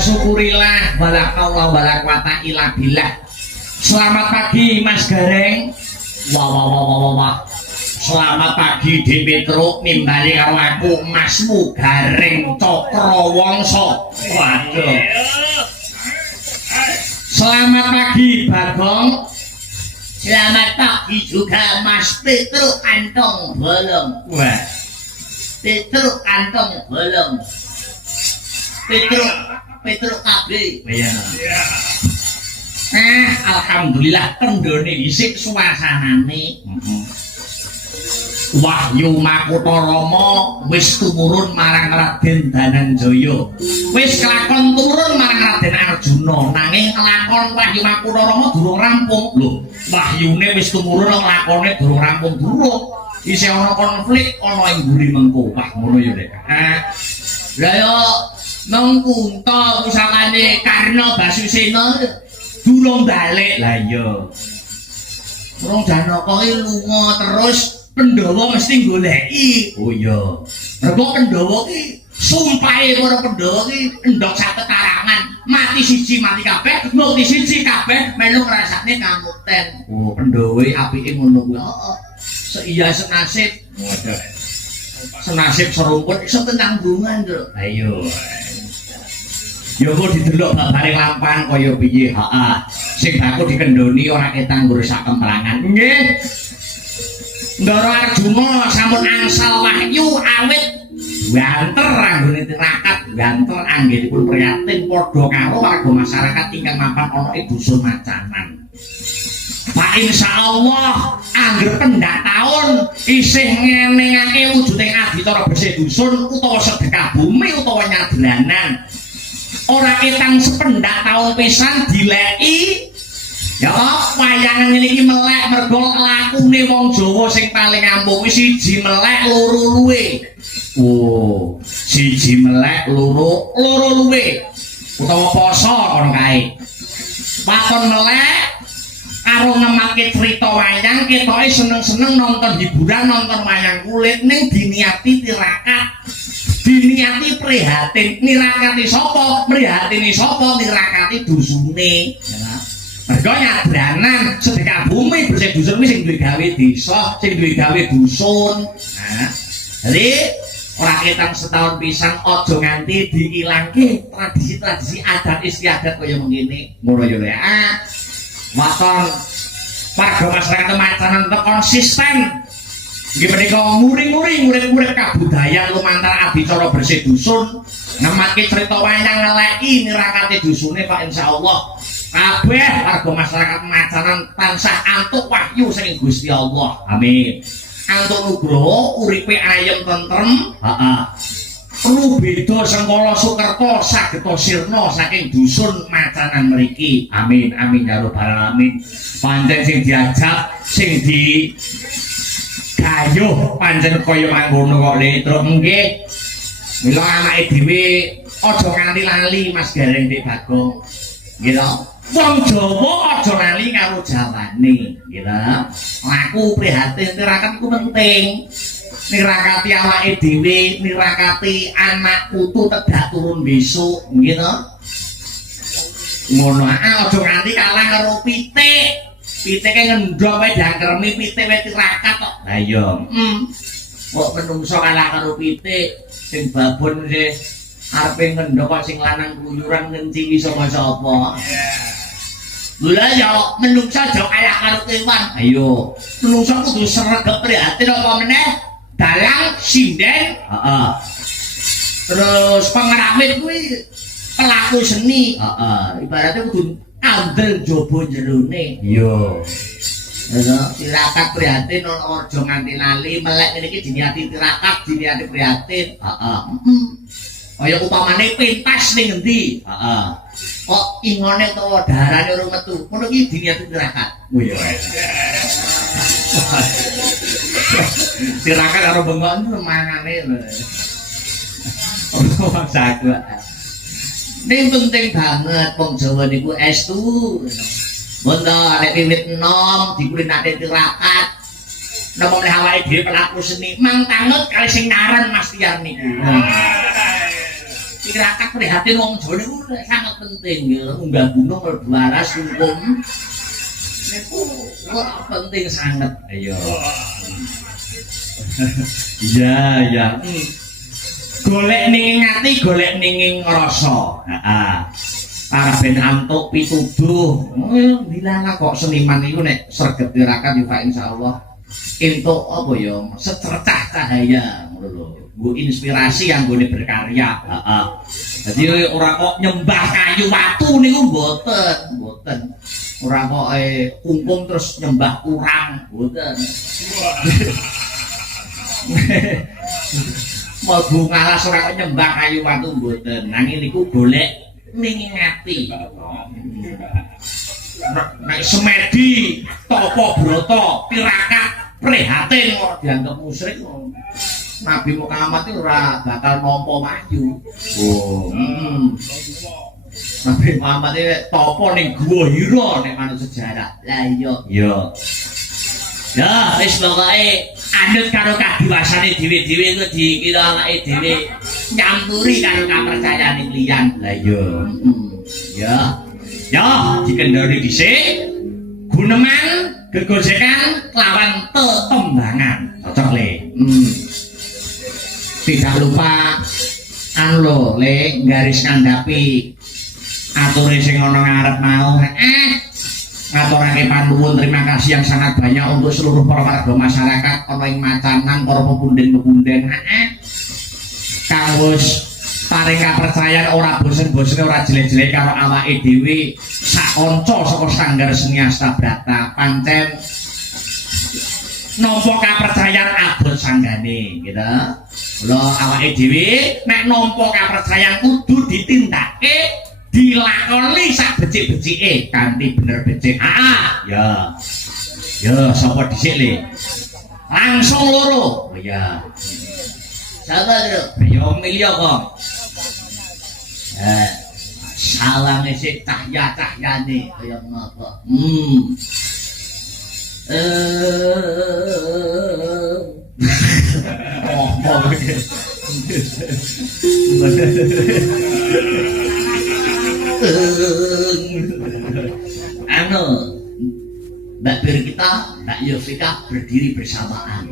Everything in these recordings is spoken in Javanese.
Syukurillah wala qaula wala quwata illa billah. Selamat pagi Mas Gareng. Wah. Selamat pagi Di Petruk nimbali karo aku Masmu Gareng Cokrawangsa. Waduh. Selamat pagi Bagong. Selamat pagi juga Mas Petruk Kantong Bolong. Wah. Petruk Kantong Bolong. Petruk kabeh. Iya. Alhamdulillah kendone dhisik suasanane. Wahyu Makutha Rama wis tumurun marang Raden Dananjaya. Wis kelakon turun marang Raden Arjuna, nanging kelakon Wahyu Makutha Rama durung rampung. Lho, wahyune wis tumurun lakone durung rampung durung. Isih ana konflik ana ing mburi mengko. Wah, ngono ya, Dek. Lah yo nang Kunta pusakane Karna Basusena durung balik. Lah iya. Wong Janaka iki lunga terus Pandhawa mesti goleki. Oh iya. Mergo Pandhawa ki sumpahe para Pandhawa ki endhog satetarangan, mati siji mati kabeh, mati siji kabeh melu ngrasakne kamukten. Oh, Pandhawa apike ngono kuwi. Heeh. Seiya senasib. Waduh. Senasib serumpun iso tenanggungan, Nduk. Ayo. Ya kok didelok babare lampah kaya piye? Heeh. Sing baku dikendhoni ora ketang ngrusak kemperangan. Nggih. Ndara Arjuna sampun angsal wahyu awit banter anggone tirakat, banter anggenipun prihatin padha karo warga masyarakat ingkang mapan ana ing dusun Macanan. Pak insyaallah angger pendak taun isih ngenengake wujuding adicara bersih dusun utawa sedekah bumi utawa nyadelanan. Ora ketang sependak taun pisan dileki ya wayangan ngene iki melek mergo lakune wong Jawa sing paling ampuh siji melek loro luwe. Oh, siji melek loro luwe utawa poso kono kae. Pakon melek karo ngemake crita wayang ketoke seneng-seneng nonton hiburan nonton wayang kulit ning diniati tirakat. Diniati prihatin, nirakati sapa? Prihatine sapa? Nirakati dusune. Mergo nyadranan sedekah bumi bersih dusun kuwi sing duwe gawe desa, sing duwe gawe dusun. Nah, jadi ora ketang setahun pisan aja nganti diilangke tradisi-tradisi adat istiadat kaya mengene. Ngono ya, Lek. Waton warga masyarakat Macanan tetep konsisten. Nggih menika nguring-nguring murid-murid kabudayaan lumantar adicara bersih dusun, nemake crita wayang ngeleki nirakati dusune Pak insyaallah. Kabeh warga masyarakat Macanan tansah antuk wahyu saking Gusti Allah. Amin. Antuk nugroho uripe ayem tentrem, heeh. Rubeda Sengkala Sukerta sageta sirna saking dusun Macanan mriki. Amin amin ya rabbal alamin. Pancen sing diajak sing di gayuh pancen kaya mangkono kok Le terus nggih. Mila anake dhewe aja nganti lali Mas Gareng Dik Bagong. Nggih to. Wong Jawa aja lali karo jawane, nggih to. Laku prihatin tirakat iku penting. Nirakati awake dhewe, nirakati anak putu tedak turun besok, nggih to. Ngono aja nganti kalah karo pitik. Pitike ngendhog wae dangkremi pitik wae tirakat kok. Lah iya. Kok menungso kalah karo pitik sing babon sih arepe ngendhog kok sing lanang kluyuran ngencingi sapa-sapa. Lha ya menungso aja kalah karo kewan. Ayo, menungso kudu sregep prihatin apa meneh dalang sinden. Terus pengeramit kuwi pelaku seni. Ibaratnya kudu andel jaba jerone. Iya. Tirakat prihatin aja nganti lali melek ngene iki diniati tirakat diniati prihatin. Kaya upamane pentas ning endi? Kok ingone utawa darane urung metu. Ngono iki diniati tirakat. Oh ya. Tirakat karo bengok mangane lho. Oh, saku. Ini penting banget wong Jawa niku estu. Bondo arek wiwit enom dikulinake tirakat. Napa meneh awake dhewe pelaku seni mang tanut kali sing ngaran Mas Tiar niku. Tirakat prihatin wong Jawa niku sangat penting ya. Unggah gunung mlebu waras hukum. Niku penting sangat. Ayo. Iya. Golek ning ati, golek ning rasa. Para ben antuk pituduh. Dilala kok seniman iku nek sregep tirakat yo Pak insyaallah entuk apa ya secercah cahaya ngono lho. Nggo inspirasi anggone berkarya. Dadi ora kok nyembah kayu watu niku mboten. Ora kok kungkum terus nyembah kurang, mboten. Mlebu ngalas ora nyembah kayu watu mboten. Nanging niku golek ning ati. Nek semedi, tapa brata, tirakat, prihatin kok dianggep musyrik. Nabi Muhammad itu ora bakal nampa maju. Nabi Muhammad itu tapa ning Gua Hira nek manut sejarah. Lah iya. Ya, wis pokoke anut karo kadiwasane dhewe-dhewe iku dikira awake dhewe nyampuri karo kapercayaan liyan. Lah iya. Ya, dikendori dhisik. Guneman gegojekan lawan tetembangan. Cocok le. Tidak lupa anu le garis kandapi ature sing ana ngarep mau. Ngaturake panuwun terima kasih yang sangat banyak untuk seluruh para warga masyarakat ana ing Macanan para pepunden-pepunden kang wis paring kapercayaan ora bosen-bosen ora jelek-jelek karo awake dhewe sak kanca saka Sanggar Seni Astabrata pancen nampa kapercayaan abot sanggane gitu. Lho awake dhewe nek nampa kapercayaan kudu ditindakake dilakoni sak becik-becike kanthi bener becik. Ya. Ya sapa dhisik le? Langsung loro. Oh ya. Sabar lho. Ayo milih kok. Sawange sik cahya-cahyane kaya ngopo. Anu Mbak Bir kita, Mbak Yovika berdiri bersamaan.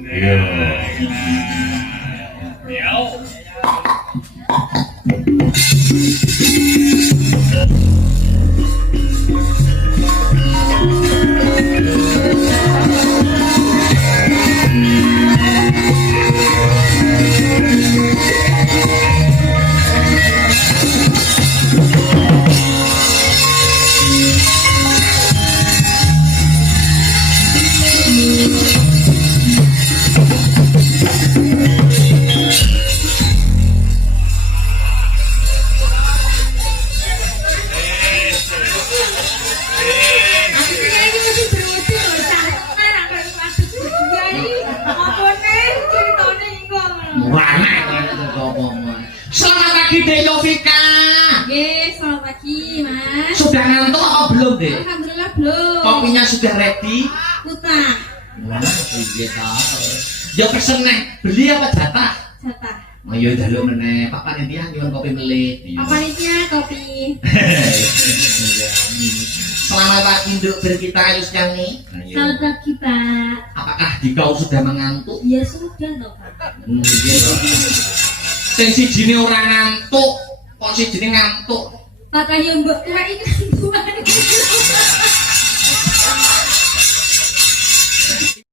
Selamat pagi Dek Yovika. Selamat pagi Mas. Sudah ngantuk atau belum Dek? Alhamdulillah belum. Kopinya sudah ready? Utah. Wah, iya tahu. Ya pesen nih, beli apa jatah? Jatah. Oh iya jaluk meneh. Pak panitia nyuwun kopi melih. Pak panitia kopi. Selamat pagi Nduk Bir kita Yustiani. Selamat pagi Pak. Apakah dikau sudah mengantuk? Ya sudah toh Pak. Sing sijine ora ngantuk, kok sijine ngantuk. Pak kayu mbok tuwa iki bukan.